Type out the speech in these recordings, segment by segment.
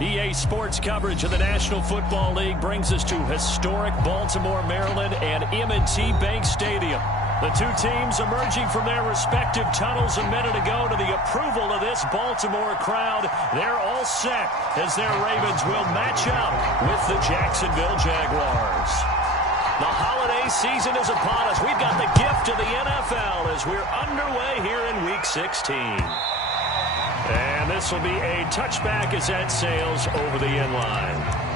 EA Sports coverage of the National Football League brings us to historic Baltimore, Maryland, and M&T Bank Stadium. The two teams emerging from their respective tunnels a minute ago to the approval of this Baltimore crowd. They're all set as their Ravens will match up with the Jacksonville Jaguars. The holiday season is upon us. We've got the gift of the NFL as we're underway here in Week 16. And this will be a touchback as that sails over the end line.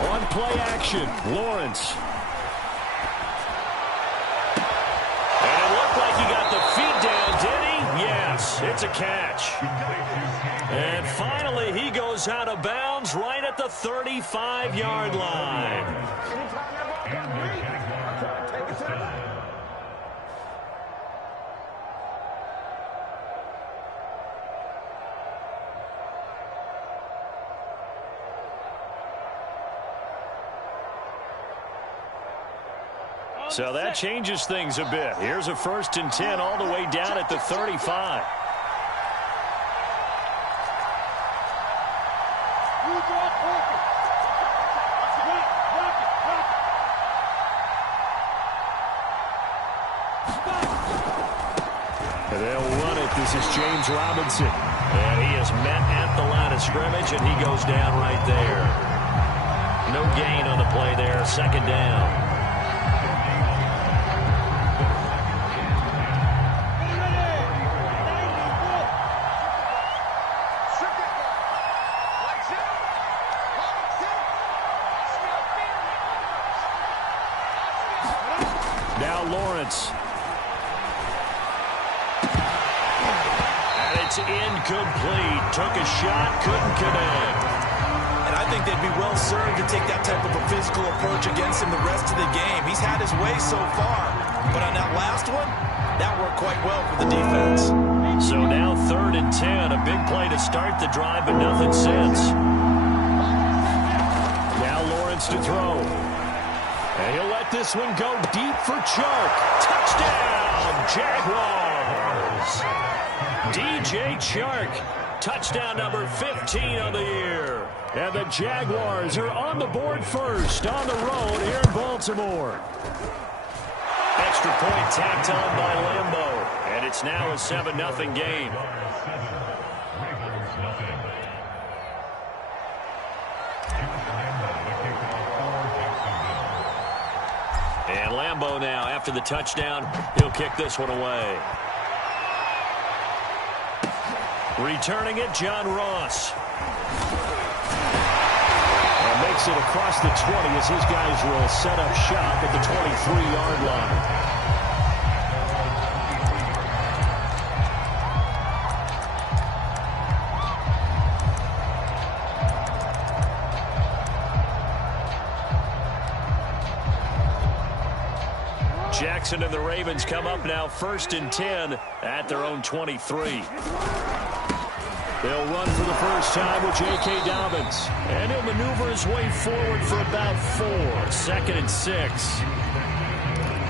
On play action, Lawrence. And it looked like he got the feet down, did he? Yes, it's a catch. And finally, he goes out of bounds right at the 35-yard line. So that changes things a bit. Here's a 1st and 10 all the way down at the 35. And they'll run it. This is James Robinson. And he is met at the line of scrimmage, and he goes down right there. No gain on the play there. 2nd down. Now Lawrence. And it's incomplete. Took a shot, couldn't connect. And I think they'd be well served to take that type of a physical approach against him the rest of the game. He's had his way so far. But on that last one, that worked quite well for the defense. So now 3rd and 10. A big play to start the drive, but nothing since. Now Lawrence to throw. And he'll let this one go deep for Chark. Touchdown, Jaguars. DJ Chark, touchdown number 15 on the year. And the Jaguars are on the board first on the road here in Baltimore. Extra point tacked on by Lambeau. And it's now a 7-0 game. And Lambeau now, after the touchdown, he'll kick this one away. Returning it, John Ross. And makes it across the 20 as his guys will set up shop at the 23-yard line. Jackson and the Ravens come up now 1st and 10 at their own 23. They'll run for the first time with J.K. Dobbins. And he'll maneuver his way forward for about 4. 2nd and 6.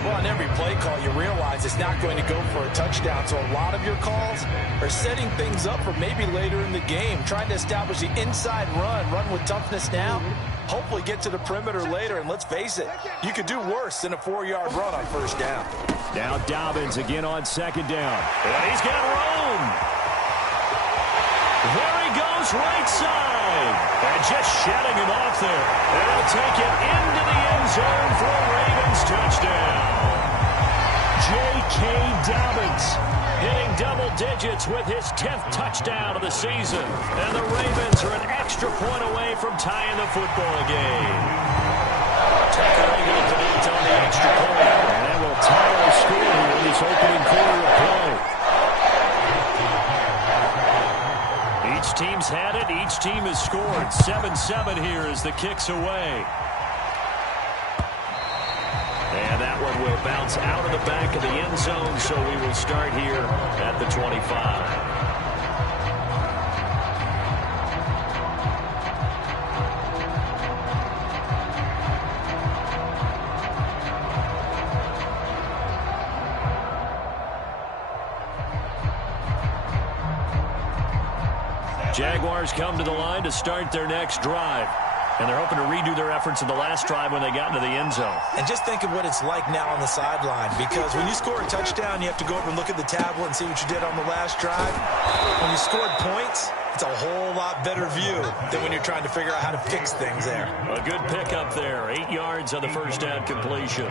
Well, on every play call, you realize it's not going to go for a touchdown. So a lot of your calls are setting things up for maybe later in the game, trying to establish the inside run with toughness now. Hopefully get to the perimeter later, and let's face it, you could do worse than a 4-yard run on 1st down. Now Dobbins again on 2nd down. And he's got room. There he goes, right side. And just shutting him off there. And he'll take it into the end zone for a Ravens touchdown. J.K. Dobbins hitting double digits with his 10th touchdown of the season. And the Ravens are an extra point away from tying the football game. Taking over the Canucks on the extra point. And that will tie our score here in this opening quarter of play. Each team's had it And each team has scored 7-7 here as the kick's away. And that one will bounce out of the back of the end zone, so we will start here at the 25. Jaguars come to the line to start their next drive. And they're hoping to redo their efforts in the last drive when they got into the end zone. And just think of what it's like now on the sideline, because when you score a touchdown, you have to go over and look at the tablet and see what you did on the last drive. When you scored points, it's a whole lot better view than when you're trying to figure out how to fix things there. A good pickup there. 8 yards on the first down completion.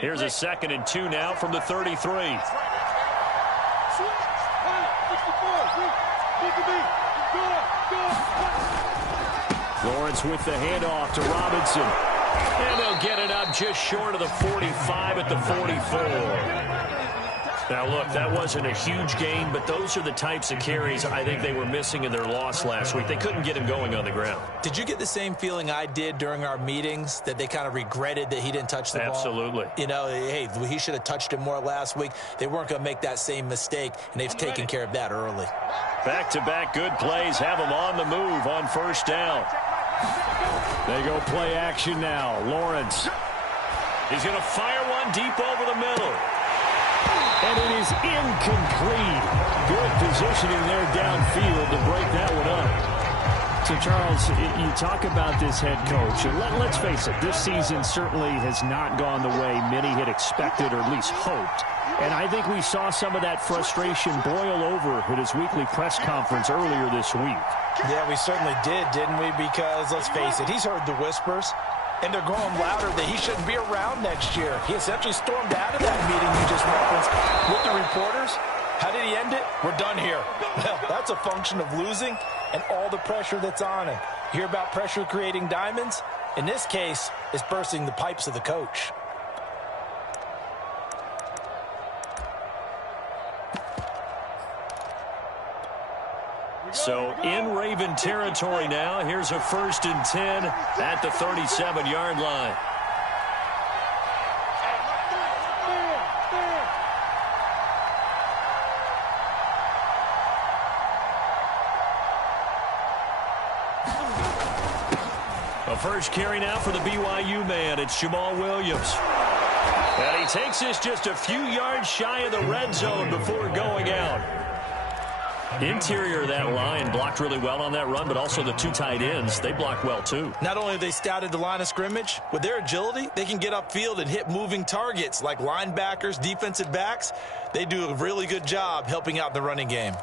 Here's a 2nd and 2 now from the 33. Lawrence with the handoff to Robinson. And they'll get it up just short of the 45 at the 44. Now, look, that wasn't a huge gain, but those are the types of carries I think they were missing in their loss last week. They couldn't get him going on the ground. Did you get the same feeling I did during our meetings, that they kind of regretted that he didn't touch the ball? Absolutely. You know, hey, he should have touched it more last week. They weren't going to make that same mistake, and they've taken care of that early. Back-to-back good plays have them on the move on first down. They go play action now. Lawrence. He's going to fire one deep over the middle. And it is incomplete. Good positioning there downfield to break that one up. So, Charles, you talk about this head coach. And let's face it, this season certainly has not gone the way many had expected or at least hoped. And I think we saw some of that frustration boil over at his weekly press conference earlier this week. Yeah, we certainly did, didn't we? Because, let's face it, he's heard the whispers. And they're growing louder that he shouldn't be around next year. He essentially stormed out of that meeting you just referenced with the reporters. How did he end it? We're done here. Well, that's a function of losing and all the pressure that's on him. You hear about pressure creating diamonds? In this case, it's bursting the pipes of the coach. So in Raven territory now. Here's a 1st and 10 at the 37-yard line. A first carry now for the BYU man. It's Jamal Williams. And he takes this just a few yards shy of the red zone before going out. Interior of that line blocked really well on that run, but also the 2 tight ends, they blocked well too. Not only have they scouted the line of scrimmage, with their agility, they can get upfield and hit moving targets like linebackers, defensive backs. They do a really good job helping out the running game.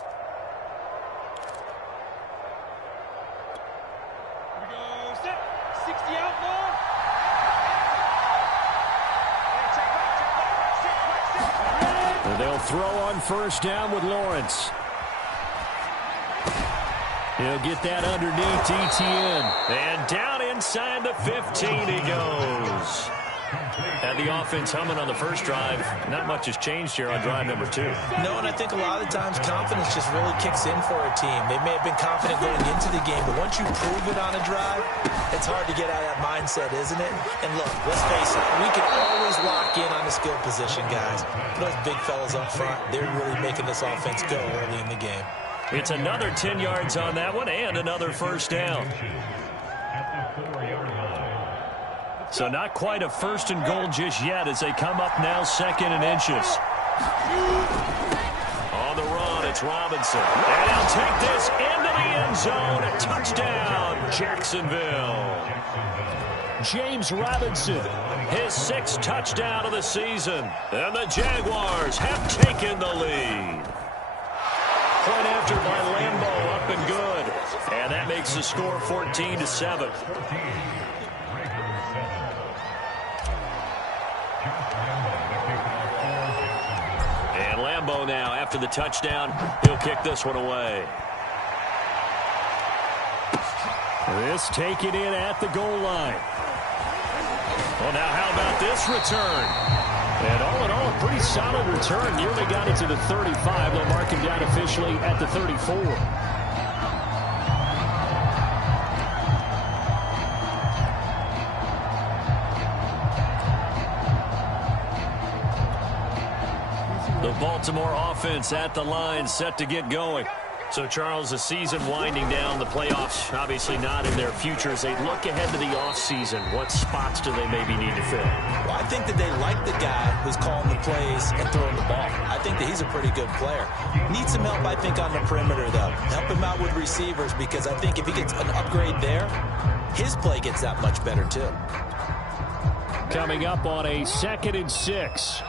They'll throw on first down with Lawrence. He'll get that underneath Etienne. And down inside the 15 he goes. Had the offense humming on the first drive. Not much has changed here on drive number 2. No, and I think a lot of the times confidence just really kicks in for a team. They may have been confident going into the game, but once you prove it on a drive, it's hard to get out of that mindset, isn't it? And look, let's face it, we can always lock in on the skill position, guys. Those big fellas up front, they're really making this offense go early in the game. It's another 10 yards on that one and another first down. So not quite a 1st and goal just yet as they come up now 2nd and inches. On the run, it's Robinson. And he'll take this into the end zone. A touchdown, Jacksonville. James Robinson, his 6th touchdown of the season. And the Jaguars have taken the lead. Point after by Lambeau, up and good. And that makes the score 14-7. And Lambeau now, after the touchdown, he'll kick this one away. This taken in at the goal line. Well, now how about this return? And all in all, a pretty solid return. Nearly got it to the 35. They'll mark him down officially at the 34. The Baltimore offense at the line, set to get going. So, Charles, the season winding down, the playoffs obviously not in their future. As they look ahead to the offseason, what spots do they maybe need to fill? Well, I think that they like the guy who's calling the plays and throwing the ball. I think that he's a pretty good player. Needs some help, I think, on the perimeter, though. Help him out with receivers, because I think if he gets an upgrade there, his play gets that much better, too. Coming up on a 2nd and 6.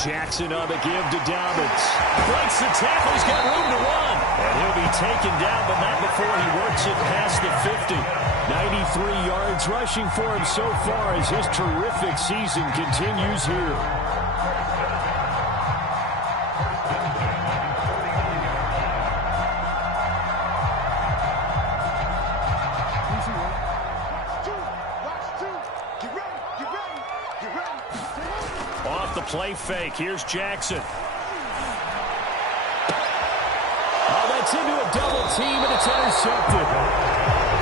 Jackson on the give to Dobbins. Breaks the tackle. He's got room to run. And he'll be taken down, but not before he works it past the 50. 93 yards rushing for him so far as his terrific season continues here. Play fake. Here's Jackson. Oh, that's into a double team, and it's intercepted.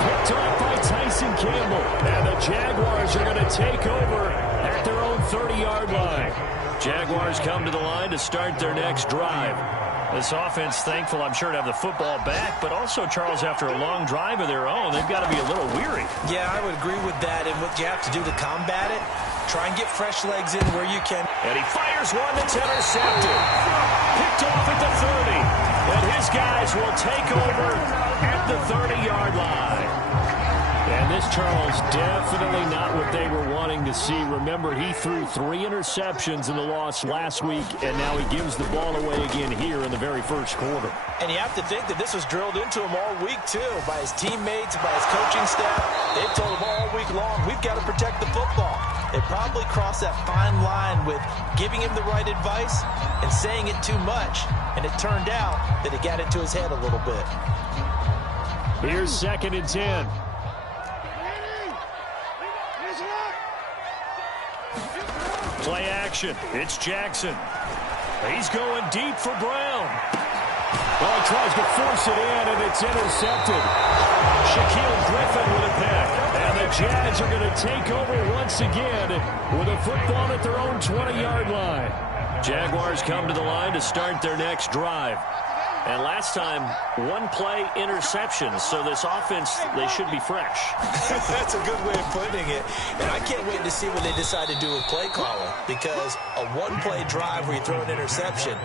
Picked off by Tyson Campbell. And the Jaguars are going to take over at their own 30-yard line. Jaguars come to the line to start their next drive. This offense, thankful, I'm sure, to have the football back, but also, Charles, after a long drive of their own, they've got to be a little weary. Yeah, I would agree with that, and what you have to do to combat it, try and get fresh legs in where you can. And he fires one that's intercepted. Picked off at the 30. And his guys will take over at the 30-yard line. And this, Charles, definitely not what they were wanting to see. Remember, he threw 3 interceptions in the loss last week, and now he gives the ball away again here in the very first quarter. And you have to think that this was drilled into him all week, too, by his teammates, by his coaching staff. They've told him all week long, we've got to protect the football. They probably crossed that fine line with giving him the right advice and saying it too much. And it turned out that it got into his head a little bit. Here's 2nd and 10. Play action. It's Jackson. He's going deep for Brown. Well, he tries to force it in, and it's intercepted. Shaquille Griffin with a pick. And the Jags are going to take over once again with a football at their own 20-yard line. Jaguars come to the line to start their next drive. And last time, 1-play interceptions. So this offense, they should be fresh. That's a good way of putting it. And I can't wait to see what they decide to do with play calling. Because a 1-play drive where you throw an interception,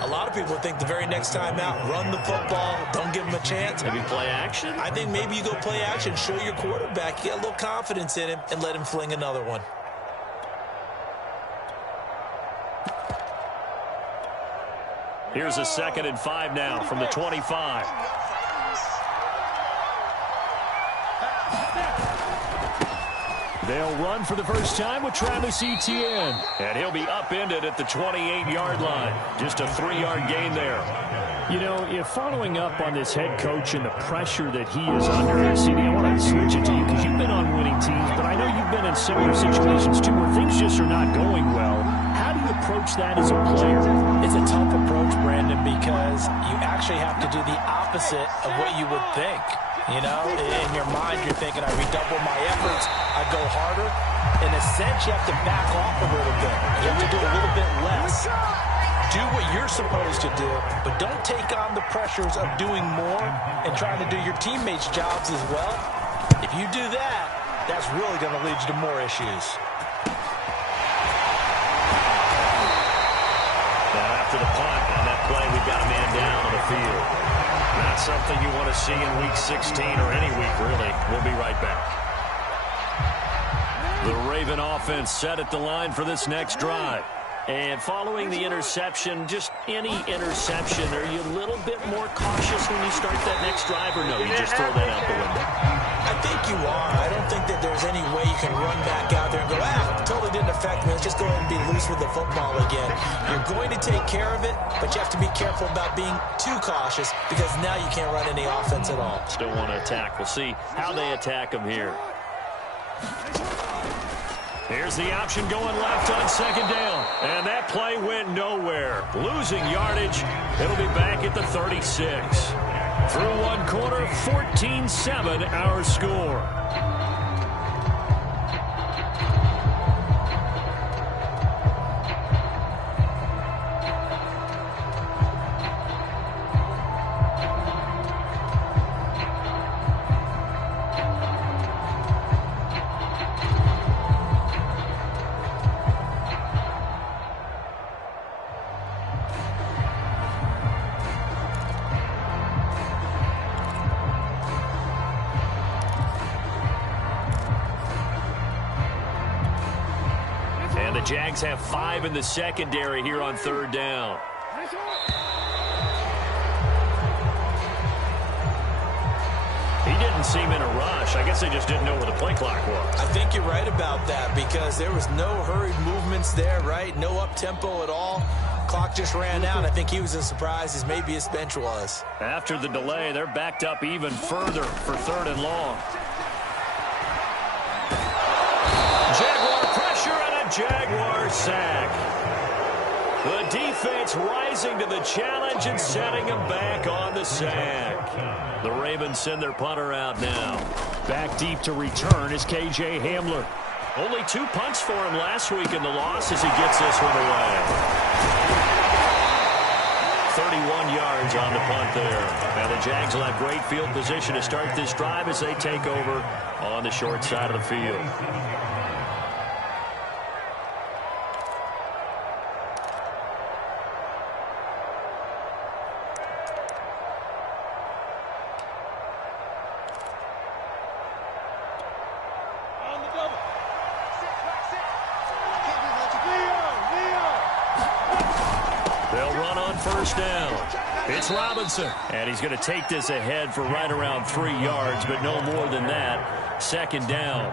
a lot of people think the very next time out, run the football, don't give them a chance. Maybe play action? I think maybe you go play action, show your quarterback, you got a little confidence in him, and let him fling another one. Here's a 2nd and 5 now from the 25. They'll run for the first time with Travis Etienne. And he'll be upended at the 28-yard line. Just a 3-yard gain there. You know, if following up on this head coach and the pressure that he is under, CD, I want to switch it to you because you've been on winning teams, but I know you've been in similar situations too where things just are not going well. How do you approach that as a player? It's a tough approach, Brandon, because you actually have to do the opposite of what you would think. You know, in your mind, you're thinking, I redouble my efforts, I go harder. In a sense, you have to back off a little bit. You have to do a little bit less. Do what you're supposed to do, but don't take on the pressures of doing more and trying to do your teammates' jobs as well. If you do that, that's really going to lead you to more issues. Now after the punt on that play, we've got a man down on the field. Not something you want to see in Week 16 or any week, really. We'll be right back. The Raven offense set at the line for this next drive. And following the interception, just any interception, are you a little bit more cautious when you start that next drive, or no, you just throw that out the window? I think you are. I don't think that there's any way you can run back out there and go, totally didn't affect me. Let's just go ahead and be loose with the football again. You're going to take care of it, but you have to be careful about being too cautious because now you can't run any offense at all. Still want to attack. We'll see how they attack them here. Here's the option going left on second down. And that play went nowhere. Losing yardage. It'll be back at the 36. Through one quarter, 14-7 our score. The Jags have 5 in the secondary here on third down. He didn't seem in a rush. I guess they just didn't know where the play clock was. I think you're right about that because there was no hurried movements there, right? No up-tempo at all. Clock just ran out. I think he was as surprised as maybe his bench was. After the delay, they're backed up even further for third and long. Jaguar pressure and a Jaguar sack. The defense rising to the challenge and setting him back on the sack. The Ravens send their punter out now. Back deep to return is KJ Hamler. Only 2 punts for him last week in the loss as he gets this one away. 31 yards on the punt there. Now the Jags will have great field position to start this drive as they take over on the short side of the field. First down. It's Robinson. And he's going to take this ahead for right around 3 yards, but no more than that. Second down.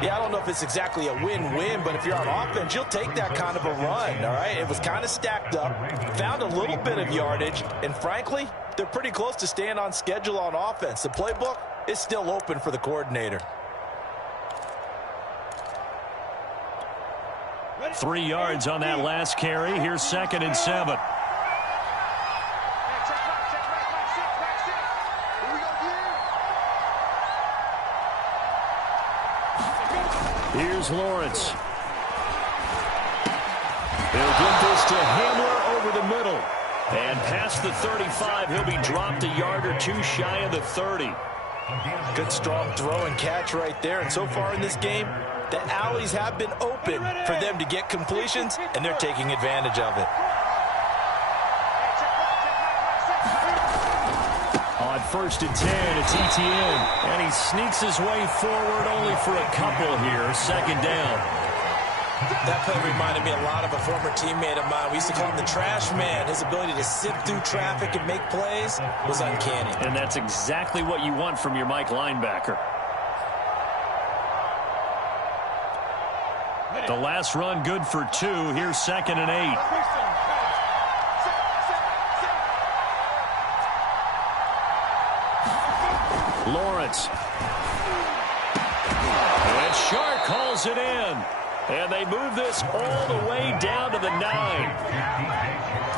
Yeah, I don't know if it's exactly a win-win, but if you're on offense, you'll take that kind of a run, all right? It was kind of stacked up, found a little bit of yardage, and frankly, they're pretty close to staying on schedule on offense. The playbook is still open for the coordinator. 3 yards on that last carry. Here's 2nd and 7. Here's Lawrence. They'll give this to Hamler over the middle. And past the 35, he'll be dropped a yard or 2 shy of the 30. Good strong throw and catch right there. And so far in this game, the alleys have been open for them to get completions, and they're taking advantage of it. On 1st and 10, it's ETN. And he sneaks his way forward only for a couple here. 2nd down. That play reminded me a lot of a former teammate of mine. We used to call him the trash man. His ability to sift through traffic and make plays was uncanny. And that's exactly what you want from your Mike linebacker. The last run good for 2. Here's 2nd and 8. Lawrence. And Shark calls it in. And they move this all the way down to the 9.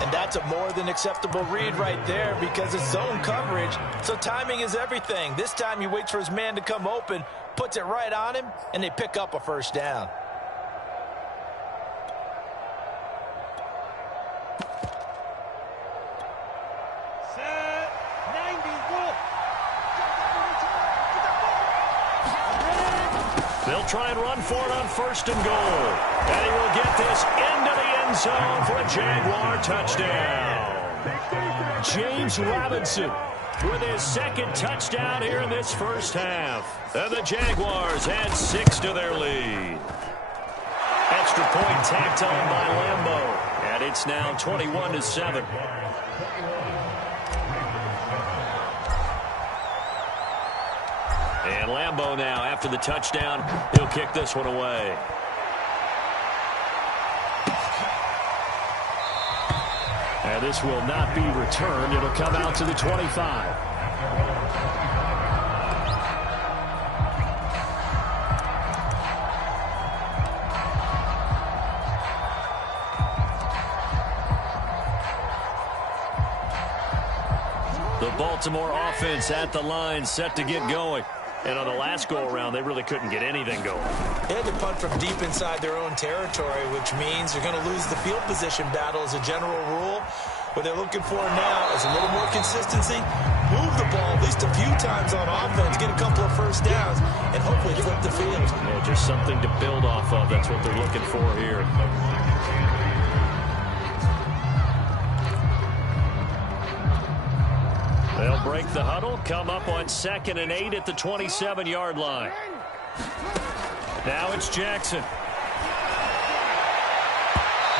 And that's a more than acceptable read right there because it's zone coverage. So timing is everything. This time he waits for his man to come open, puts it right on him, and they pick up a first down. They'll try and run for it on 1st and goal. And he will get this into the end zone for a Jaguar touchdown. James Robinson with his 2nd touchdown here in this first half. And the Jaguars add 6 to their lead. Extra point tacked on by Lambeau. And it's now 21-7. And Lambeau now, after the touchdown, he'll kick this one away. And this will not be returned. It'll come out to the 25. The Baltimore offense at the line, set to get going. And on the last go-around, they really couldn't get anything going. They had to punt from deep inside their own territory, which means you're going to lose the field position battle as a general rule. What they're looking for now is a little more consistency, move the ball at least a few times on offense, get a couple of first downs, and hopefully flip the field. Yeah, just something to build off of. That's what they're looking for here. They'll break the huddle, come up on 2nd and 8 at the 27-yard line. Now it's Jackson.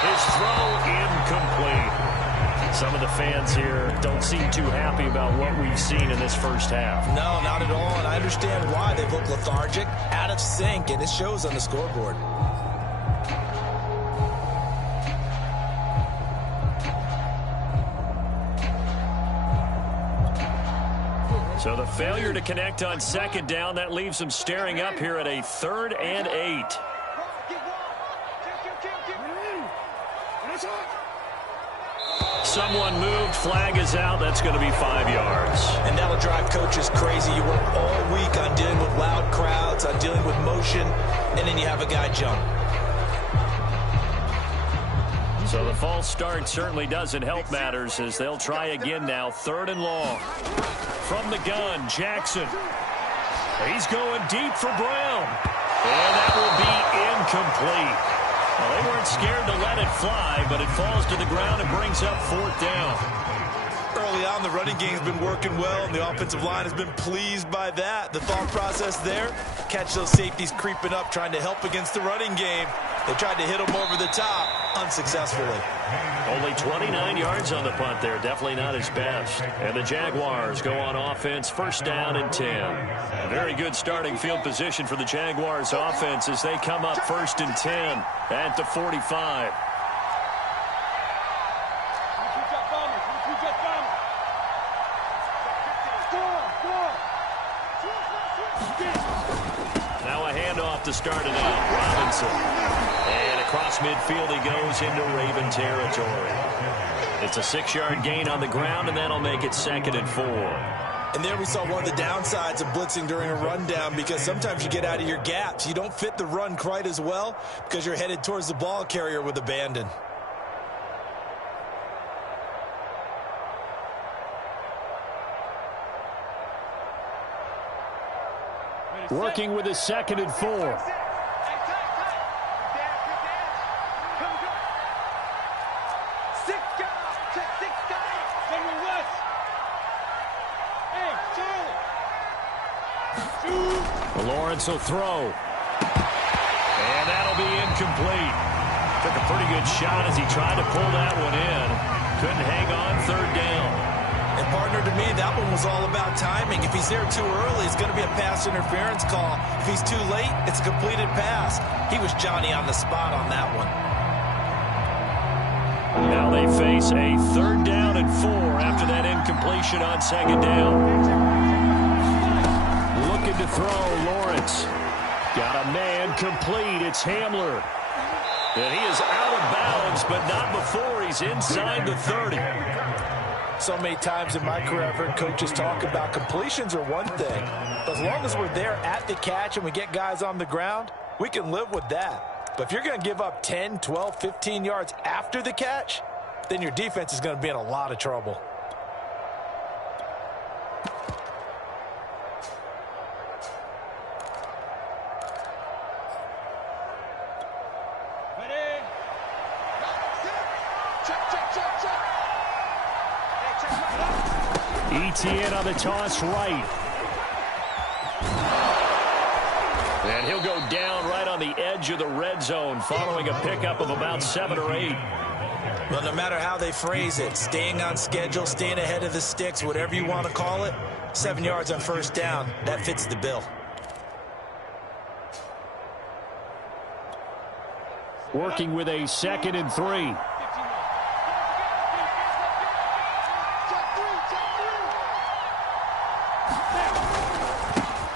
His throw incomplete. Some of the fans here don't seem too happy about what we've seen in this first half. No, not at all, and I understand why. They look lethargic, out of sync, and it shows on the scoreboard. So the failure to connect on 2nd down, that leaves them staring up here at a 3rd and 8. Someone moved, flag is out, that's going to be 5 yards. And that'll drive coaches crazy. You work all week on dealing with loud crowds, on dealing with motion, and then you have a guy jump. So the false start certainly doesn't help matters as they'll try again now, 3rd and long. From the gun, Jackson. He's going deep for Brown. And that will be incomplete. Well, they weren't scared to let it fly, but it falls to the ground and brings up 4th down. Early on, the running game's been working well, and the offensive line has been pleased by that. The thought process there, catch those safeties creeping up, trying to help against the running game. They tried to hit them over the top, unsuccessfully. Only 29 yards on the punt there. Definitely not his best. And the Jaguars go on offense, 1st down and 10. Very good starting field position for the Jaguars offense as they come up 1st and 10 at the 45. Now a handoff to start it out. Robinson. And across midfield he goes into Raven territory. It's a 6-yard gain on the ground, and that'll make it 2nd and 4. And there we saw one of the downsides of blitzing during a rundown, because sometimes you get out of your gaps. You don't fit the run quite as well because you're headed towards the ball carrier with abandon. Working with a 2nd and 4. Lawrence will throw. And that'll be incomplete. Took a pretty good shot as he tried to pull that one in. Couldn't hang on, 3rd down. And partner, to me, that one was all about timing. If he's there too early, it's going to be a pass interference call. If he's too late, it's a completed pass. He was Johnny on the spot on that one. Now they face a 3rd down and 4 after that incompletion on 2nd down. Looking to throw, Lawrence. Got a man complete. It's Hamler. And he is out of bounds, but not before he's inside the 30. So many times in my career, I've heard coaches talk about completions are one thing. But as long as we're there at the catch and we get guys on the ground, we can live with that. But if you're going to give up 10, 12, 15 yards after the catch, then your defense is going to be in a lot of trouble. ETN on the toss right. And he'll go down right on the edge of the red zone following a pickup of about 7 or 8. Well, no matter how they phrase it, staying on schedule, staying ahead of the sticks, whatever you want to call it, 7 yards on 1st down, that fits the bill. Working with a 2nd and 3.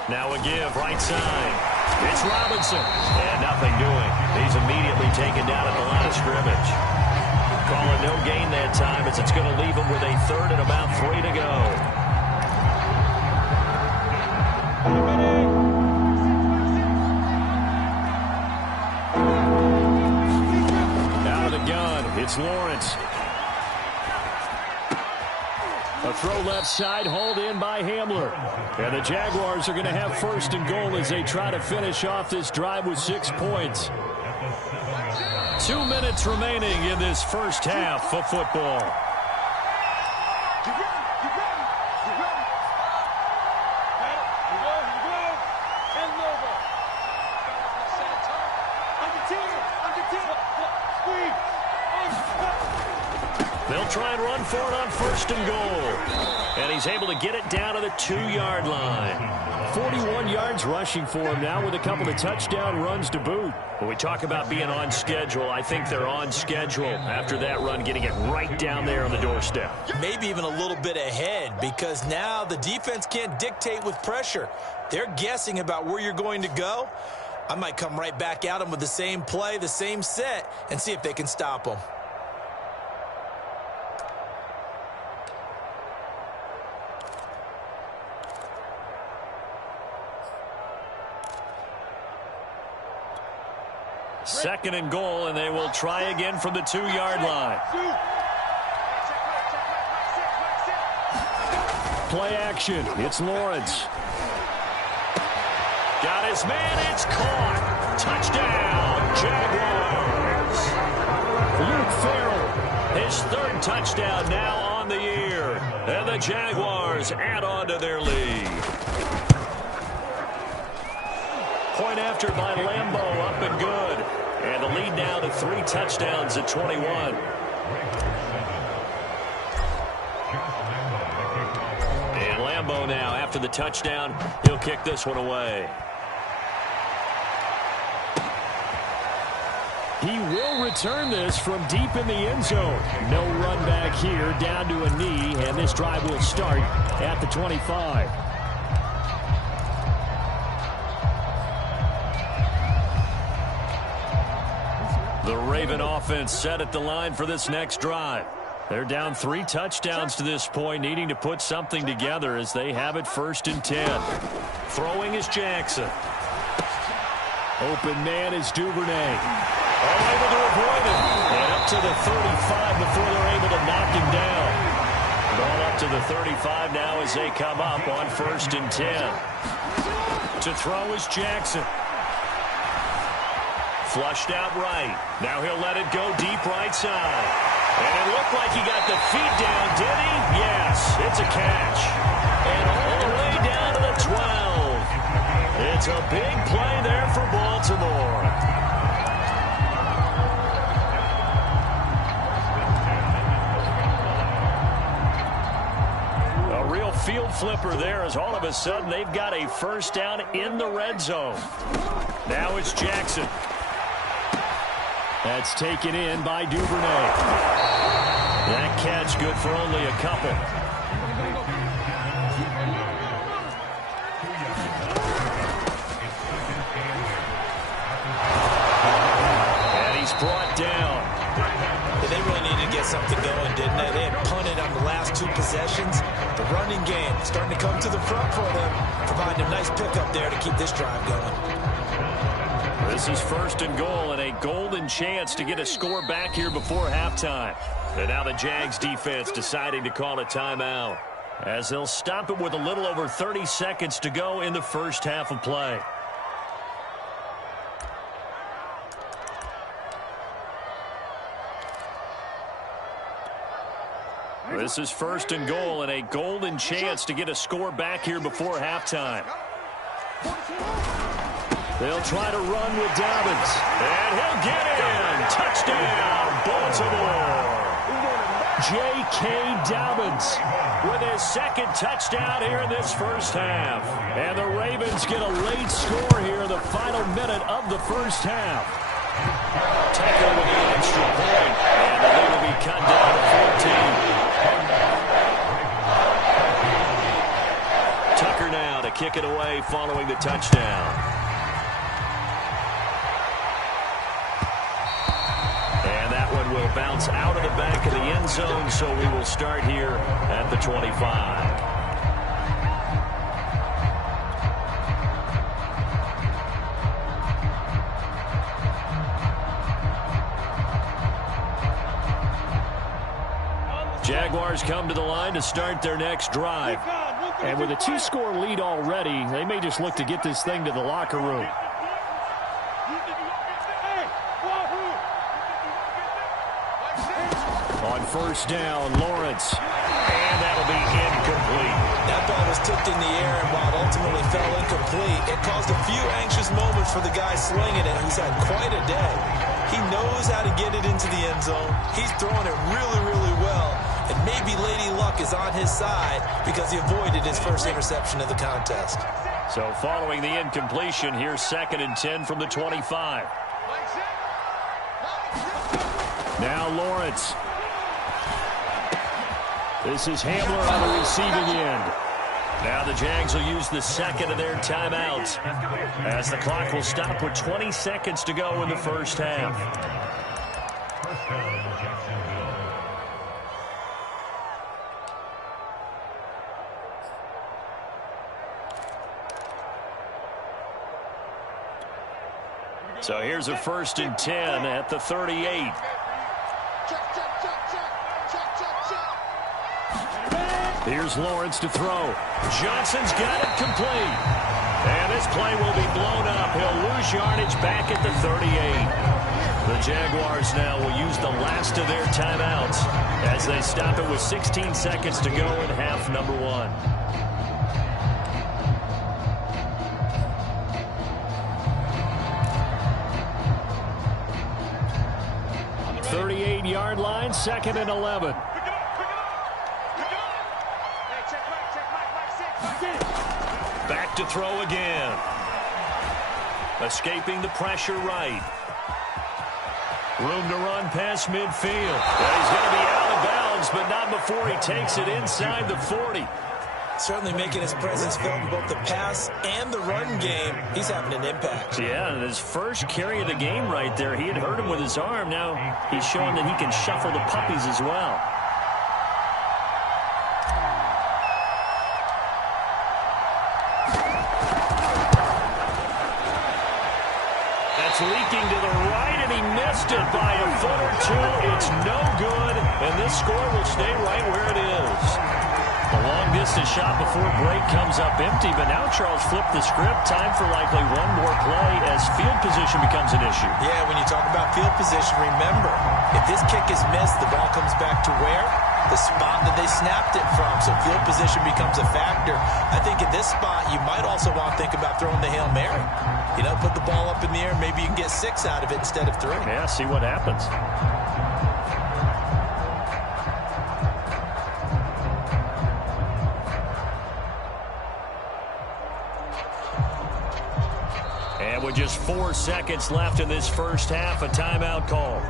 Now a give, right side. It's Robinson. And nothing doing. He's immediately taken down at the line of scrimmage. Call it no gain that time as it's going to leave him with a 3rd and about 3 to go. Out of the gun, it's Lawrence. A throw left side, hauled in by Hamler. And the Jaguars are going to have first and goal as they try to finish off this drive with 6 points. 2 minutes remaining in this first half of football. They'll try and run for it on first and goal. And he's able to get it down to the 2-yard line. 41 yards rushing for him now with a couple of touchdown runs to boot. When we talk about being on schedule, I think they're on schedule after that run, getting it right down there on the doorstep. Maybe even a little bit ahead, because now the defense can't dictate with pressure. They're guessing about where you're going to go. I might come right back at them with the same play, the same set, and see if they can stop them. Second and goal, and they will try again from the 2-yard line. Play action. It's Lawrence. Got his man. It's caught. Touchdown, Jaguars. Luke Farrell, his 3rd touchdown now on the year. And the Jaguars add on to their lead. Point after by Lambeau, up and good. And the lead now to 3 touchdowns at 21. And Lambeau now, after the touchdown, he'll kick this one away. He will return this from deep in the end zone. No run back here, down to a knee, and this drive will start at the 25. The Raven offense set at the line for this next drive. They're down 3 touchdowns to this point, needing to put something together as they have it 1st and 10. Throwing is Jackson. Open man is Duvernay. Able to avoid it. And up to the 35 before they're able to knock him down. Ball up to the 35 now as they come up on 1st and 10. To throw is Jackson. Flushed out right. Now he'll let it go deep right side. And it looked like he got the feet down, did he? Yes, it's a catch. And all the way down to the 12. It's a big play there for Baltimore. A real field flipper there as all of a sudden they've got a first down in the red zone. Now it's Jackson. That's taken in by Duvernay. That catch good for only a couple. And he's brought down. Yeah, they really needed to get something going, didn't they? They had punted on the last 2 possessions. The running game starting to come to the front for them, providing a nice pickup there to keep this drive going. This is 1st and goal and a golden chance to get a score back here before halftime. And now the Jags defense deciding to call a timeout as they'll stop it with a little over 30 seconds to go in the first half of play. This is 1st and goal and a golden chance to get a score back here before halftime. They'll try to run with Dobbins. And he'll get in. Touchdown, Baltimore. J.K. Dobbins with his 2nd touchdown here in this first half. And the Ravens get a late score here in the final minute of the first half. Tackle with the extra point. And the lead will be cut down to 14. Tucker now to kick it away following the touchdown. Will bounce out of the back of the end zone, so we will start here at the 25. come to the line to start their next drive. And with a 2-score lead already, they may just look to get this thing to the locker room. On first down, Lawrence. And that'll be incomplete. That ball was tipped in the air, and while it ultimately fell incomplete, it caused a few anxious moments for the guy slinging it. He's had quite a day. He knows how to get it into the end zone. He's throwing it really, really well. And maybe Lady Luck is on his side because he avoided his first interception of the contest. So following the incompletion, here's 2nd and 10 from the 25. Now Lawrence. This is Hamler on the receiving end. Now the Jags will use the second of their timeouts as the clock will stop with 20 seconds to go in the first half. So here's a 1st and 10 at the 38. Here's Lawrence to throw. Johnson's got it complete. And this play will be blown up. He'll lose yardage back at the 38. The Jaguars now will use the last of their timeouts as they stop it with 16 seconds to go in half number 1. Yard line, 2nd and 11. Back to throw again. Escaping the pressure right. Room to run past midfield. Well, he's going to be out of bounds, but not before he takes it inside the 40. Certainly making his presence felt in both the pass and the run game. He's having an impact. Yeah, and his first carry of the game right there, he had hurt him with his arm. Now he's showing that he can shuffle the puppies as well. That's leaking to the right, and he missed it by a foot or two. It's no good, and this score will stay right where it is. A long-distance shot before break comes up empty, but now Charles flipped the script. Time for likely one more play as field position becomes an issue. Yeah, when you talk about field position, remember, if this kick is missed, the ball comes back to where? The spot that they snapped it from. So field position becomes a factor. I think at this spot, you might also want to think about throwing the Hail Mary. You know, put the ball up in the air. Maybe you can get 6 out of it instead of 3. Yeah, see what happens. And with just 4 seconds left in this first half, a timeout call.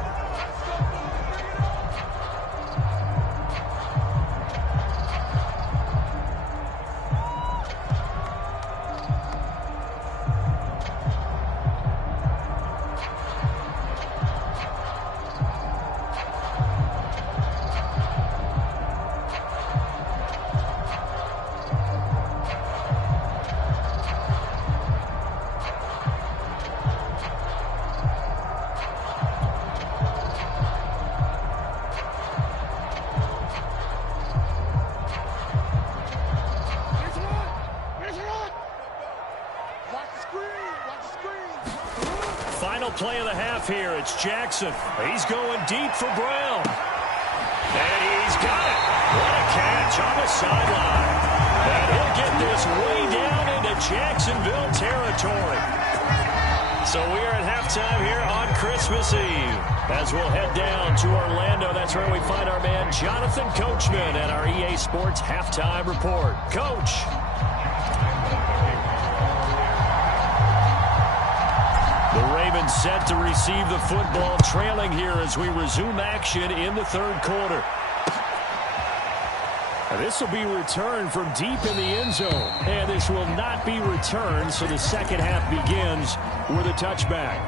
Play of the half here. It's Jackson. He's going deep for Brown. And he's got it. What a catch on the sideline. And he'll get this way down into Jacksonville territory. So we are at halftime here on Christmas Eve. As we'll head down to Orlando, that's where we find our man Jonathan Coachman at our EA Sports Halftime Report. Coach. The Ravens set to receive the football, trailing here as we resume action in the third quarter. This will be returned from deep in the end zone. And this will not be returned, so the second half begins with a touchback.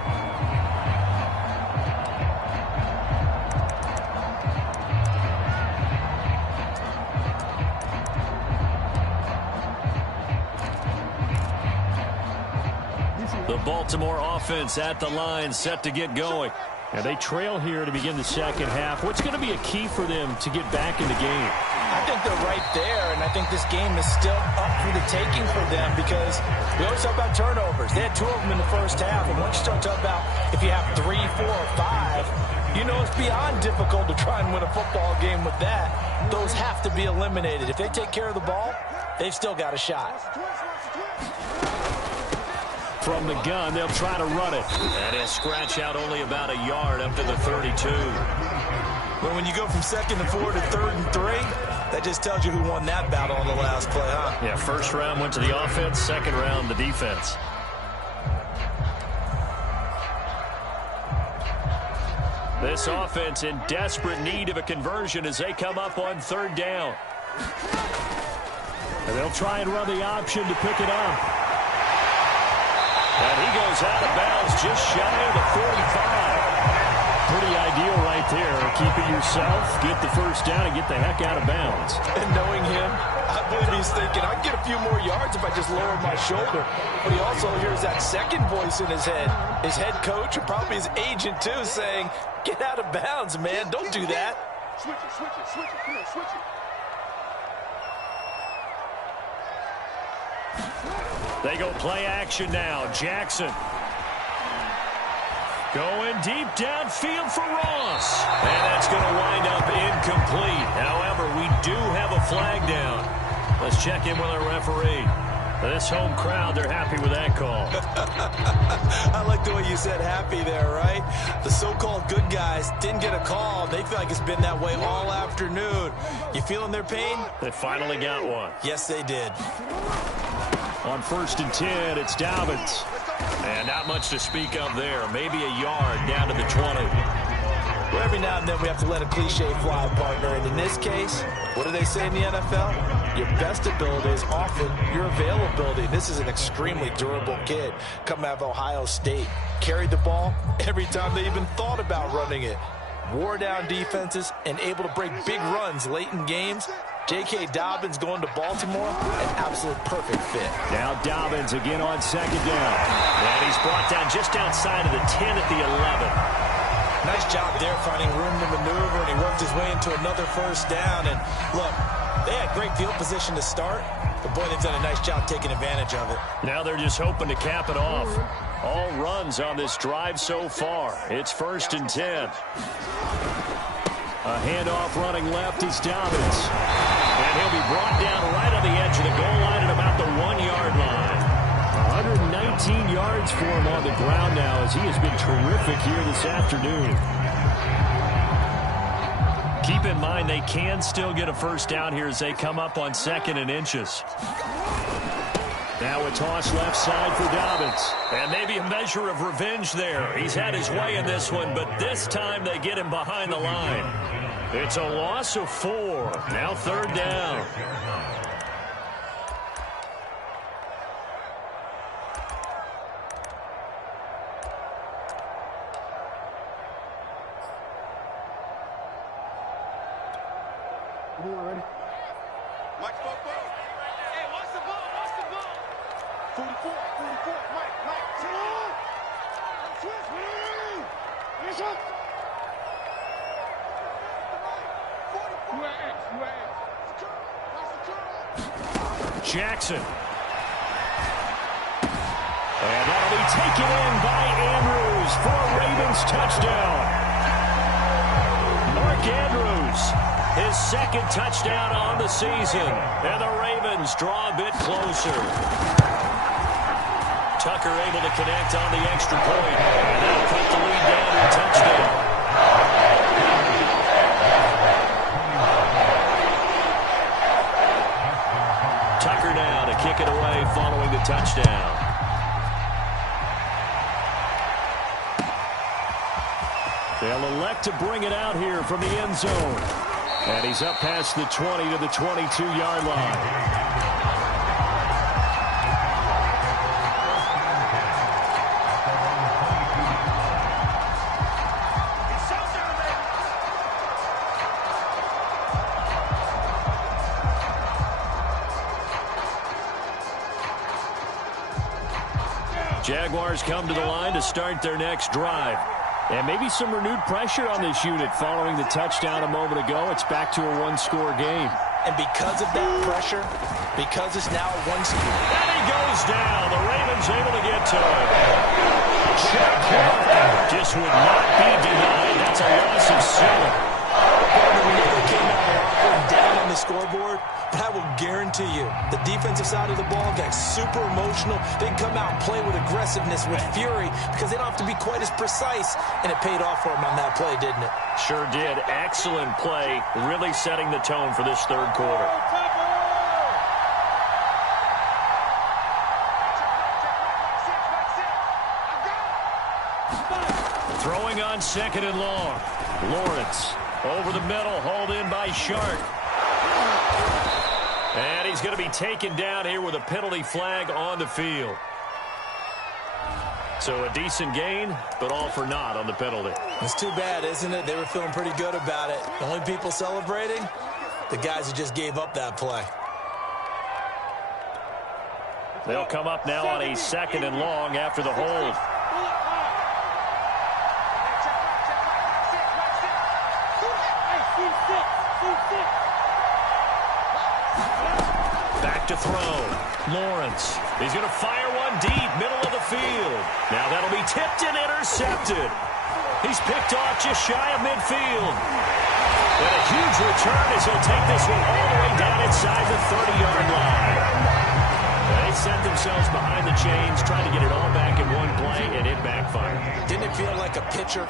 The Baltimore offense at the line, set to get going. And they trail here to begin the second half. What's going to be a key for them to get back in the game? I think they're right there, and I think this game is still up for the taking for them because we always talk about turnovers. They had 2 of them in the first half, and once you start talking about if you have 3, 4, or 5, you know it's beyond difficult to try and win a football game with that. Those have to be eliminated. If they take care of the ball, they've still got a shot. From the gun, they'll try to run it. And he'll scratch out only about a yard up to the 32. But when you go from 2nd and 4 to 3rd and 3, that just tells you who won that battle on the last play, huh? Yeah, first round went to the offense, second round the defense. This offense in desperate need of a conversion as they come up on 3rd down. And they'll try and run the option to pick it up. And he goes out of bounds just shy of the 45. Pretty ideal right there. Keep it yourself, get the first down, and get the heck out of bounds. And knowing him, I believe he's thinking, I can get a few more yards if I just lower my shoulder. But he also hears that second voice in his head. His head coach, and probably his agent too, saying, get out of bounds, man. Don't do that. Switch it, switch it, switch it. Come on, switch it. They go play action now. Jackson. Going deep downfield for Ross. And that's going to wind up incomplete. However, we do have a flag down. Let's check in with our referee. This home crowd, they're happy with that call. I like the way you said happy there, right? The so-called good guys didn't get a call. They feel like it's been that way all afternoon. You feeling their pain? They finally got one. Yes, they did. On 1st and 10, it's Dobbins. And not much to speak of there. Maybe a yard down to the 20. Well, every now and then we have to let a cliche fly, partner. And in this case, what do they say in the NFL? Your best ability is often your availability. This is an extremely durable kid coming out of Ohio State. Carried the ball every time they even thought about running it. Wore down defenses and able to break big runs late in games. J.K. Dobbins going to Baltimore, an absolute perfect fit. Now Dobbins again on 2nd down. And he's brought down just outside of the 10 at the 11. Nice job there finding room to maneuver, and he worked his way into another first down. And look, they had great field position to start, but boy, they've done a nice job taking advantage of it. Now they're just hoping to cap it off. All runs on this drive so far. It's 1st and 10. A handoff running left is Dobbins. And he'll be brought down right on the edge of the goal line at about the 1-yard line. 119 yards for him on the ground now as he has been terrific here this afternoon. Keep in mind they can still get a first down here as they come up on 2nd and inches. Now a toss left side for Dobbins. And maybe a measure of revenge there. He's had his way in this one, but this time they get him behind the line. It's a loss of 4. Now 3rd down. Ready? Mike, hey, watch the ball, watch the ball. 44, Mike, sit on. Switch, finish up. Jackson. And that'll be taken in by Andrews for a Ravens touchdown. Mark Andrews, his 2nd touchdown on the season. And the Ravens draw a bit closer. Tucker able to connect on the extra point. And that'll cut the lead down to a touchdown. Tucker now to kick it away following the touchdown. They'll elect to bring it out here from the end zone. And he's up past the 20 to the 22-yard line. Jaguars come to the line to start their next drive. And maybe some renewed pressure on this unit following the touchdown a moment ago. It's back to a 1-score game. And because of that pressure, because it's now one score. And he goes down. The Ravens able to get to him. Just would not be denied. That's a loss of 7. We know they came out awkward down on the scoreboard, but I will guarantee you the defensive side of the ball got super emotional. They can come out and play with aggressiveness, with fury, because they don't have to be quite as precise, and it paid off for them on that play, didn't it? Sure did. Excellent play, really setting the tone for this third quarter. Throwing on 2nd and long. Lawrence over the middle, hauled in by Shark. And he's going to be taken down here with a penalty flag on the field. So a decent gain, but all for naught on the penalty. It's too bad, isn't it? They were feeling pretty good about it. The only people celebrating, the guys who just gave up that play. They'll come up now on a 2nd and long after the hold. Back to throw. Lawrence. He's going to fire one deep, middle of the field. Now that'll be tipped and intercepted. He's picked off just shy of midfield. And a huge return as he'll take this one all the way down inside the 30-yard line. They set themselves behind the chains, trying to get it all back in one play, and it backfired. Didn't it feel like a pitcher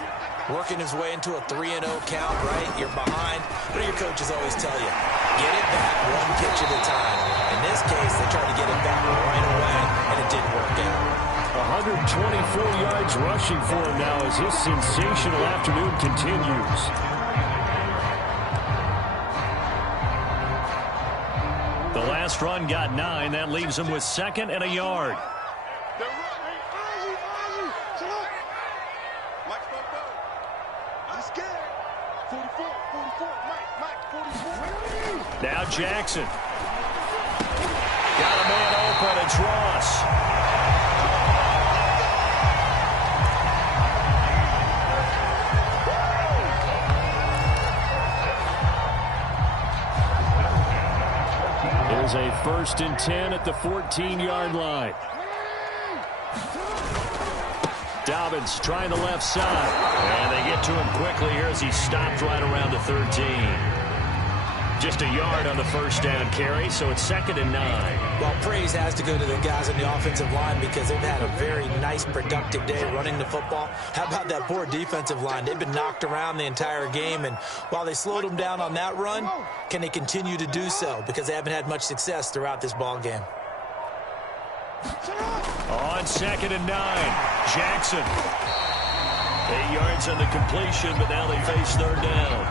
working his way into a 3-0 count, right? You're behind. What do your coaches always tell you? Get it back one pitch at a time. In this case, they tried to get it back right away, and it didn't work out. 124 yards rushing for him now as his sensational afternoon continues. The last run got 9. That leaves him with 2nd and a yard. Now Jackson. Got a man open. It's Ross. There's a 1st and 10 at the 14-yard line. Dobbins trying the left side. And they get to him quickly here as he stopped right around the 13. Just a yard on the first down carry, so it's 2nd and 9. Well, praise has to go to the guys on the offensive line because they've had a very nice, productive day running the football. How about that poor defensive line? They've been knocked around the entire game, and while they slowed them down on that run, can they continue to do so? Because they haven't had much success throughout this ball game. On 2nd and 9, Jackson. 8 yards on the completion, but now they face 3rd down.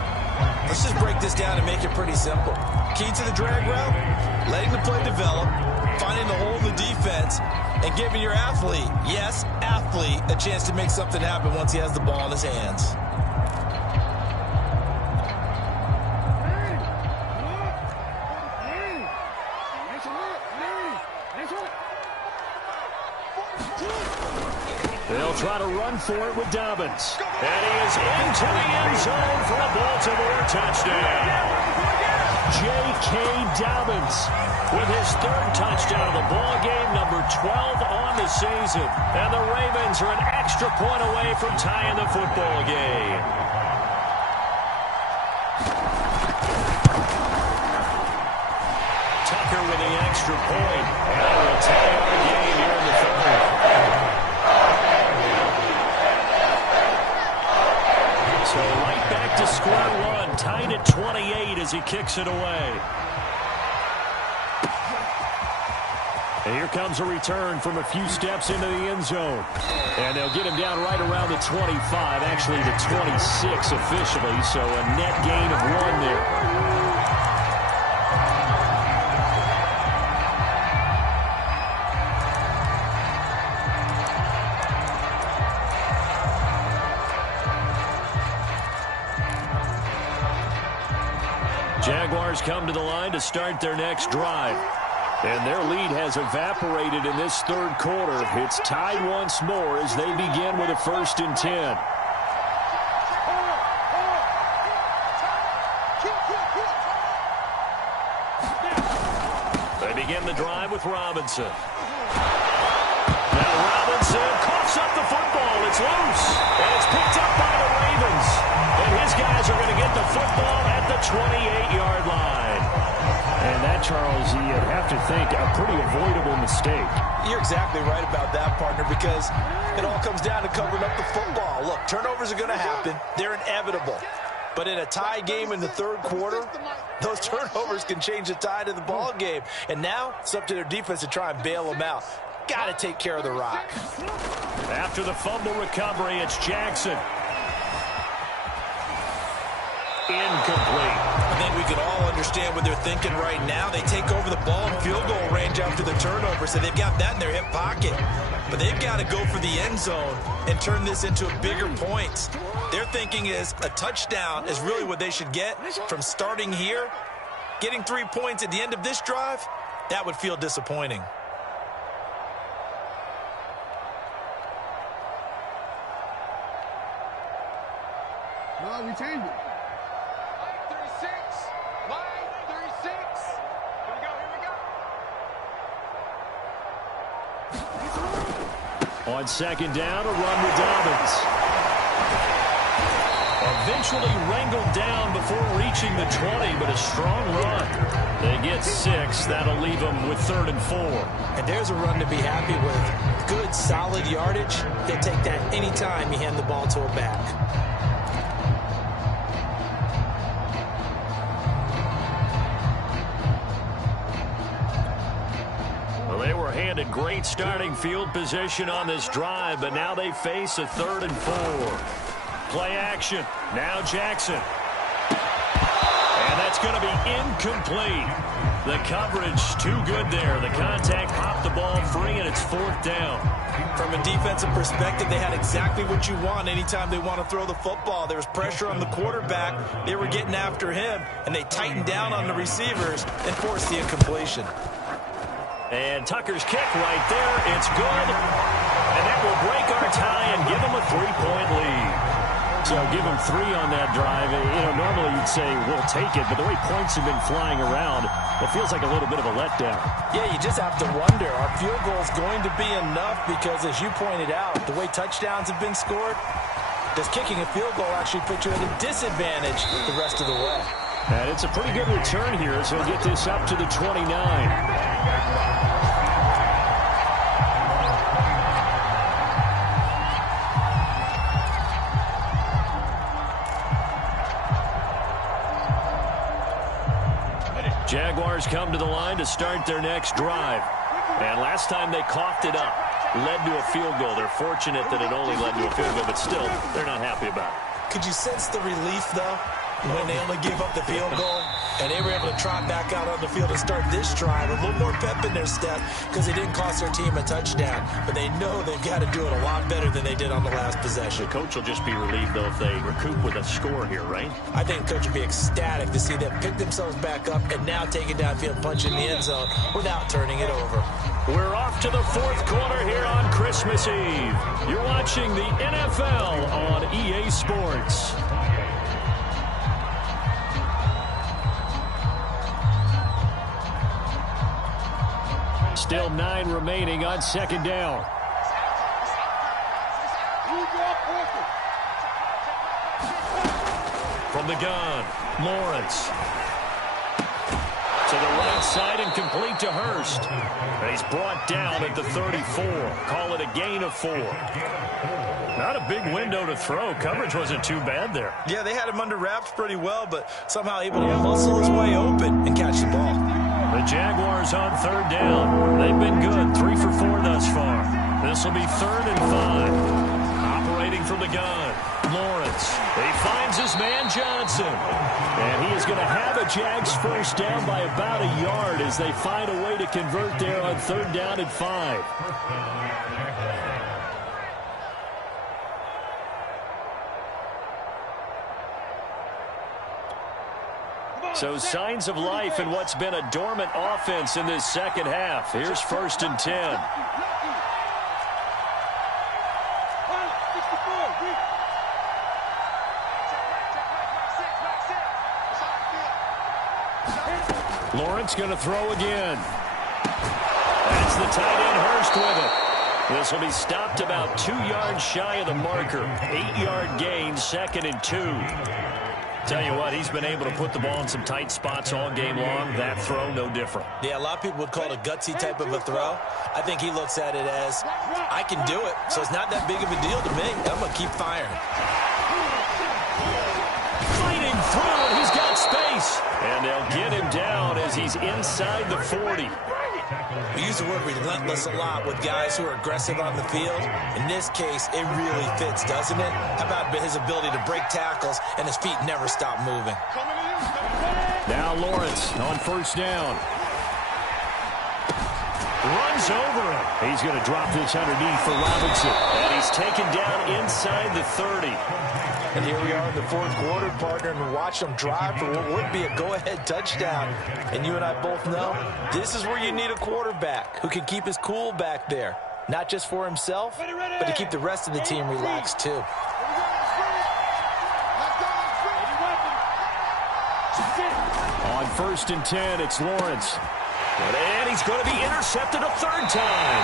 Let's just break this down and make it pretty simple. Key to the drag route, letting the play develop, finding the hole in the defense, and giving your athlete, yes, athlete, a chance to make something happen once he has the ball in his hands. They'll try to run for it with Dobbins. And he is into the end zone for a Baltimore touchdown. J.K. Dobbins with his 3rd touchdown of the ball game, number 12 on the season. And the Ravens are an extra point away from tying the football game. Tucker with the extra point. That will tie our game here in the 3rd. So right back to square one, tied at 28 as he kicks it away. And here comes a return from a few steps into the end zone. And they'll get him down right around the 25, actually the 26 officially, so a net gain of 1 there. Jaguars come to the line to start their next drive. And their lead has evaporated in this 3rd quarter. It's tied once more as they begin with a 1st and 10. begin the drive with Robinson. Now Robinson coughs up the football. It's loose. And it's picked up by the Ravens. And his guys are going to get the football at the 28-yard line. And that, Charles, you have to think a pretty avoidable mistake. You're exactly right about that, partner, because it all comes down to covering up the football. Look, turnovers are going to happen. They're inevitable. But in a tie game in the third quarter, those turnovers can change the tide of the ball game. And now it's up to their defense to try and bail them out. Got to take care of the rock. After the fumble recovery, it's Jackson. Incomplete. I think we can all understand what they're thinking right now. They take over the ball in field goal range after the turnover, so they've got that in their hip pocket. But they've got to go for the end zone and turn this into a bigger points. Their thinking is a touchdown is really what they should get from starting here. Getting 3 points at the end of this drive, that would feel disappointing. No, we changed it. On second down, a run with Dobbins. Eventually wrangled down before reaching the 20, but a strong run. They get 6. That'll leave them with 3rd and 4. And there's a run to be happy with. Good, solid yardage. They'll take that anytime you hand the ball to a back. They were handed great starting field position on this drive, but now they face a 3rd and 4. Play action. Now Jackson. And that's going to be incomplete. The coverage too good there. The contact popped the ball free, and it's 4th down. From a defensive perspective, they had exactly what you want anytime they want to throw the football. There was pressure on the quarterback. They were getting after him, and they tightened down on the receivers and forced the incompletion. And Tucker's kick right there. It's good. And that will break our tie and give them a 3-point lead. So give them 3 on that drive. You know, normally you'd say we'll take it, but the way points have been flying around, it feels like a little bit of a letdown. Yeah, you just have to wonder, are field goals going to be enough? Because as you pointed out, the way touchdowns have been scored, does kicking a field goal actually put you at a disadvantage the rest of the way? And it's a pretty good return here, so he'll get this up to the 29. Jaguars come to the line to start their next drive. And last time they coughed it up, led to a field goal. They're fortunate that it only led to a field goal, but still, they're not happy about it. Could you sense the relief, though, when they only gave up the field goal and they were able to trot back out on the field and start this drive? A little more pep in their step because it didn't cost their team a touchdown. But they know they've got to do it a lot better than they did on the last possession. The coach will just be relieved, though, if they recoup with a score here, right? I think the coach will be ecstatic to see them pick themselves back up and now take it downfield, punch in the end zone without turning it over. We're off to the 4th quarter here on Christmas Eve. You're watching the NFL on EA Sports. Still 9 remaining on second down. From the gun, Lawrence. To the right side and complete to Hurst. He's brought down at the 34. Call it a gain of 4. Not a big window to throw. Coverage wasn't too bad there. Yeah, they had him under wraps pretty well, but somehow able to muscle his way open and catch the ball. The Jaguars on 3rd down. They've been good. 3 for 4 thus far. This will be 3rd and 5. Operating from the gun. Lawrence. He finds his man Johnson. And he is going to have a Jags first down by about a yard as they find a way to convert there on 3rd down and 5. So signs of life in what's been a dormant offense in this second half. Here's 1st and 10. Lawrence going to throw again. That's the tight end Hurst with it. This will be stopped about 2 yards shy of the marker. 8-yard gain, 2nd and 2. Tell you what, he's been able to put the ball in some tight spots all game long. That throw, no different. Yeah, a lot of people would call it a gutsy type of a throw. I think he looks at it as, I can do it, so it's not that big of a deal to me. I'm going to keep firing. Fighting through, and he's got space. And they'll get him down as he's inside the 40. We use the word relentless a lot with guys who are aggressive on the field. In this case, it really fits, doesn't it? How about his ability to break tackles and his feet never stop moving? Now Lawrence on 1st down. Runs over him. He's going to drop this underneath for Robinson. And he's taken down inside the 30. And here we are in the 4th quarter, partner, and watch them drive for what would be a go-ahead touchdown. And you and I both know this is where you need a quarterback who can keep his cool back there. Not just for himself, but to keep the rest of the team relaxed, too. On 1st and 10, it's Lawrence. And he's going to be intercepted a 3rd time.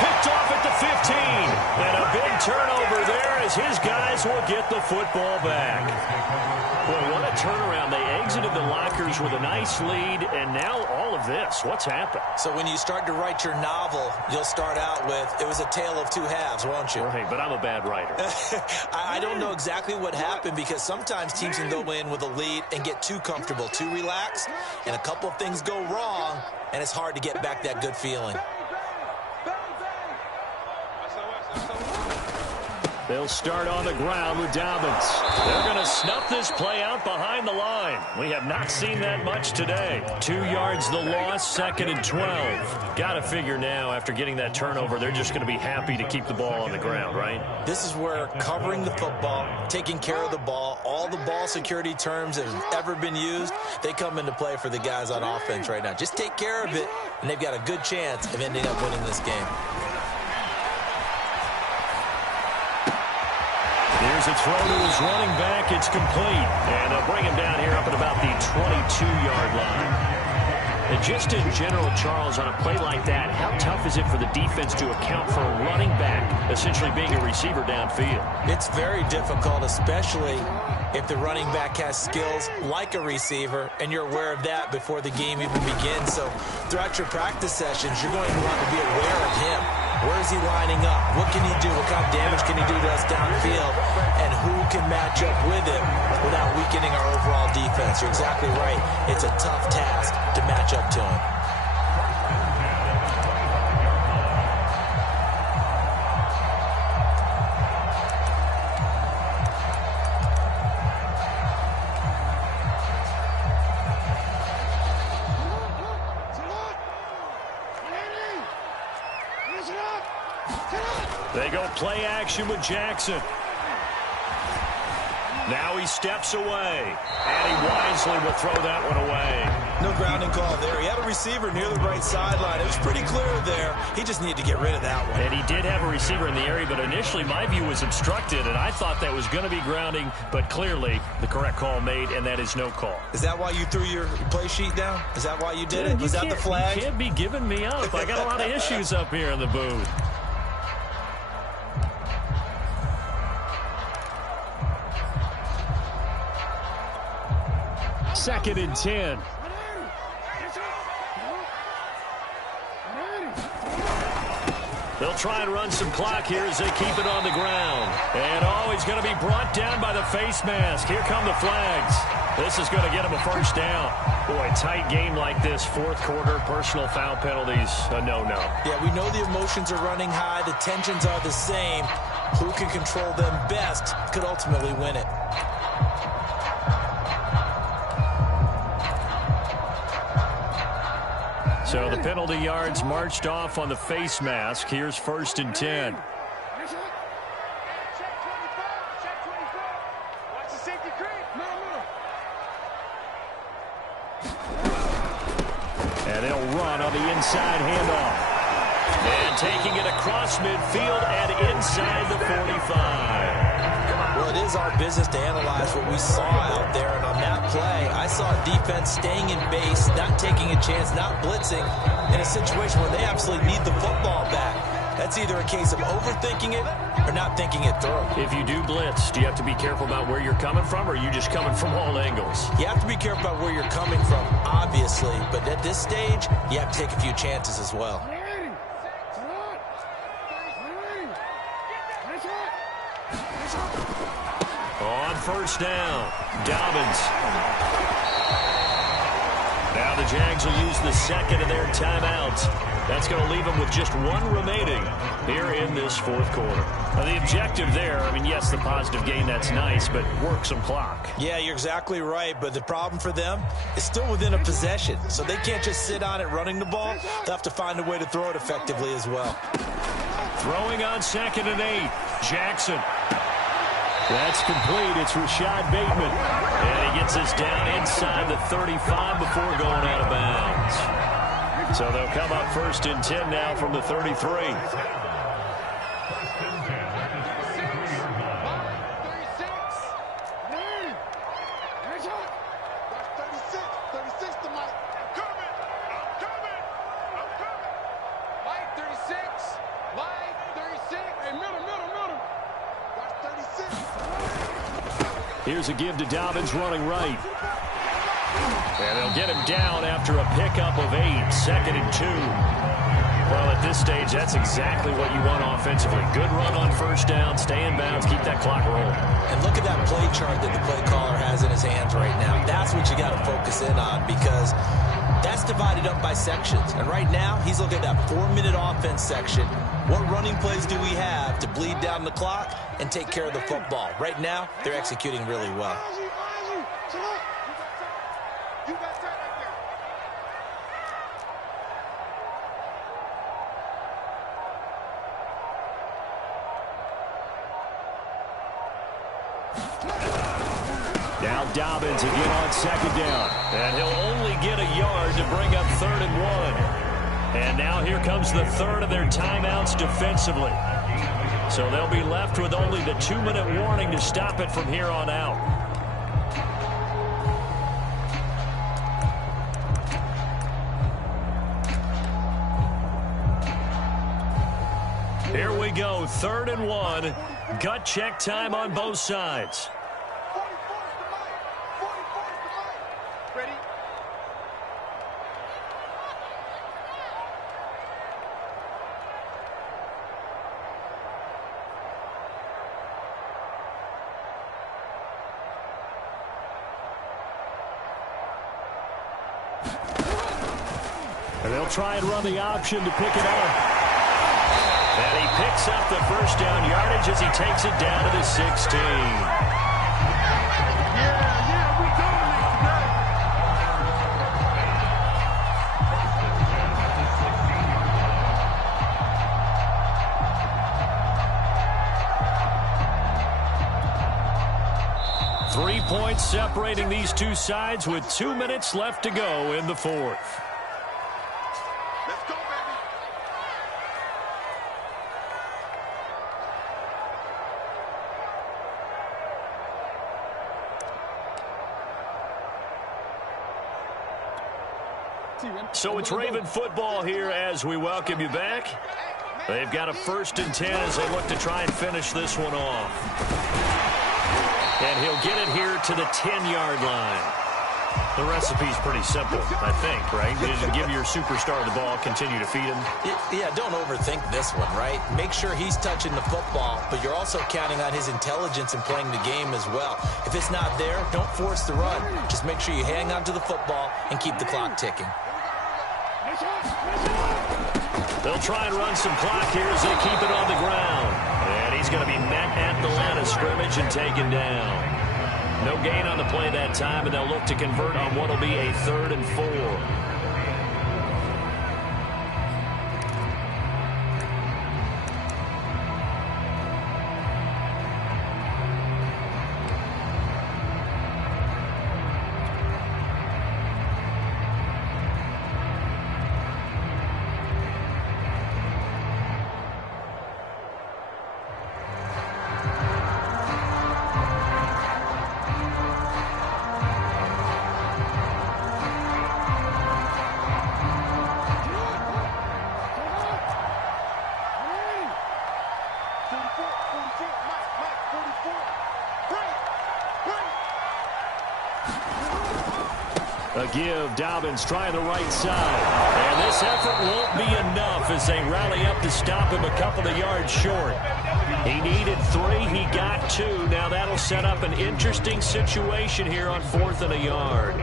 Picked off at the 15. And a big turnover there as his guys will get the football back. Boy, what a turnaround. They exited the lockers with a nice lead, and now all of this. What's happened? So when you start to write your novel, you'll start out with, it was a tale of 2 halves, won't you? Right, but I'm a bad writer. I don't know exactly what happened because sometimes teams can go in with a lead and get too comfortable, too relaxed, and a couple of things go wrong, and it's hard to get back that good feeling. They'll start on the ground with Dobbins. They're going to snuff this play out behind the line. We have not seen that much today. 2 yards the loss, 2nd and 12. Got to figure now, after getting that turnover, they're just going to be happy to keep the ball on the ground, right? This is where covering the football, taking care of the ball, all the ball security terms that have ever been used, they come into play for the guys on offense right now. Just take care of it, and they've got a good chance of ending up winning this game. Here's a throw to his running back. It's complete. And they'll bring him down here up at about the 22-yard line. And just in general, Charles, on a play like that, how tough is it for the defense to account for a running back essentially being a receiver downfield? It's very difficult, especially if the running back has skills like a receiver, and you're aware of that before the game even begins. So throughout your practice sessions, you're going to want to be aware of him. Where is he lining up? What can he do? What kind of damage can he do to us downfield? And who can match up with him without weakening our overall defense? You're exactly right. It's a tough task to match up to him. They go play action with Jackson. Now he steps away, and he wisely will throw that one away. No grounding call there. He had a receiver near the right sideline. It was pretty clear there. He just needed to get rid of that one. And he did have a receiver in the area, but initially my view was obstructed, and I thought that was going to be grounding, but clearly the correct call made, and that is no call. Is that why you threw your play sheet down? Is that why you did it? Was that the flag? You can't be giving me up. I got a lot of issues up here in the booth. Second and 10. They'll try and run some clock here as they keep it on the ground. And he's going to be brought down by the face mask. Here come the flags. This is going to get him a 1st down. Boy, tight game like this, 4th quarter, personal foul penalties, a no-no. Yeah, we know the emotions are running high. The tensions are the same. Who can control them best could ultimately win it. So the penalty yards marched off on the face mask. Here's 1st and 10. And they'll run on the inside handoff. And taking it across midfield and inside the 45. Well, it is our business to analyze what we saw out there. And on that play, I saw a defense staying in base, not taking a chance, not blitzing in a situation where they absolutely need the football back. That's either a case of overthinking it or not thinking it through. If you do blitz, do you have to be careful about where you're coming from, or are you just coming from all angles? You have to be careful about where you're coming from, obviously. But at this stage, you have to take a few chances as well. On first down, Dobbins. Now the Jags will use the second of their timeouts. That's going to leave them with just one remaining here in this fourth quarter. Now the objective there, I mean, yes, the positive gain, that's nice, but work some clock. Yeah, you're exactly right, but the problem for them is still within a possession, so they can't just sit on it running the ball. They'll have to find a way to throw it effectively as well. Throwing on 2nd and 8, Jackson. That's complete. It's Rashad Bateman. And he gets us down inside the 35 before going out of bounds. So they'll come up 1st and 10 now from the 33. Here's a give to Dobbins running right. And they'll get him down after a pickup of 8, 2nd and 2. Well, at this stage, that's exactly what you want offensively. Good run on first down, stay in bounds, keep that clock rolling. And look at that play chart that the play caller has in his hands right now. That's what you got to focus in on, because that's divided up by sections. And right now, he's looking at that 4-minute offense section. What running plays do we have to bleed down the clock and take care of the football? Right now, they're executing really well. Now Dobbins again on 2nd down. And he'll only get a yard to bring up 3rd and 1. And now here comes the 3rd of their timeouts defensively. So they'll be left with only the 2-minute warning to stop it from here on out. Here we go, 3rd and 1. Gut check time on both sides. And they'll try and run the option to pick it up. And he picks up the first down yardage as he takes it down to the 16. Yeah, we dominate today. 3 points separating these two sides with 2 minutes left to go in the fourth. Let's go, baby. So it's Raven football here as we welcome you back. They've got a 1st and 10 as they look to try and finish this one off. And he'll get it here to the 10-yard line. The recipe's pretty simple, I think, right? You just give your superstar the ball, continue to feed him. Yeah, don't overthink this one, right? Make sure he's touching the football, but you're also counting on his intelligence in playing the game as well. If it's not there, don't force the run. Just make sure you hang on to the football and keep the clock ticking. They'll try and run some clock here as they keep it on the ground. And he's going to be met at the line of scrimmage and taken down. No gain on the play that time, and they'll look to convert on what will be a 3rd and 4. give. Dobbins trying the right side. And this effort won't be enough as they rally up to stop him a couple of yards short. He needed 3. He got 2. Now that'll set up an interesting situation here on 4th and a yard.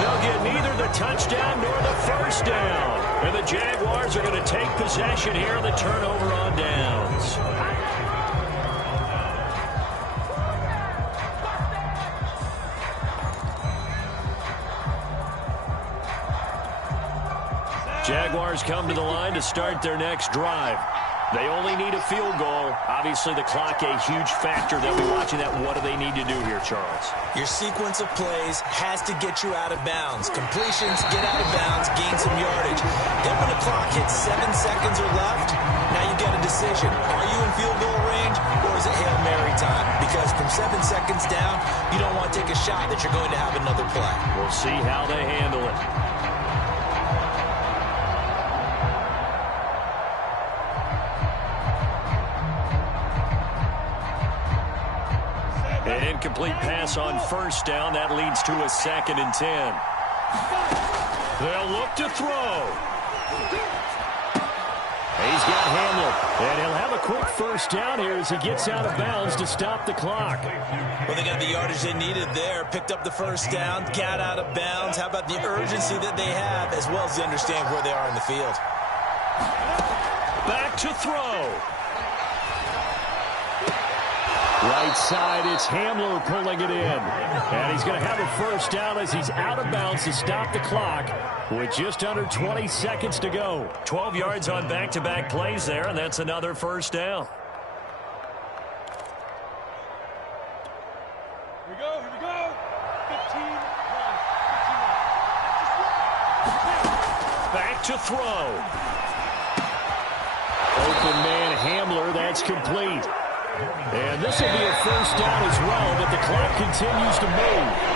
They'll get neither the touchdown nor the first down. And the Jaguars are going to take possession here on the turnover on downs. Jaguars come to the line to start their next drive. They only need a field goal. Obviously, the clock a huge factor. They'll be watching that. What do they need to do here, Charles? Your sequence of plays has to get you out of bounds. Completions, get out of bounds, gain some yardage. Then when the clock hits 7 seconds or left, now you get a decision. Are you in field goal range or is it Hail Mary time? Because from 7 seconds down, you don't want to take a shot that you're going to have another play. We'll see how they handle it. An incomplete pass on first down. That leads to a 2nd and 10. They'll look to throw. He's got Hamler. And he'll have a quick first down here as he gets out of bounds to stop the clock. Well, they got the yardage they needed there. Picked up the first down, got out of bounds. How about the urgency that they have as well as they understand where they are in the field? Back to throw. Right side, it's Hamler pulling it in. And he's going to have a first down as he's out of bounds to stop the clock with just under 20 seconds to go. 12 yards on back-to-back plays there, and that's another first down. Here we go, here we go. 15-1. Back to throw. Open man Hamler, that's complete. And this will be a first down as well, but the clock continues to move.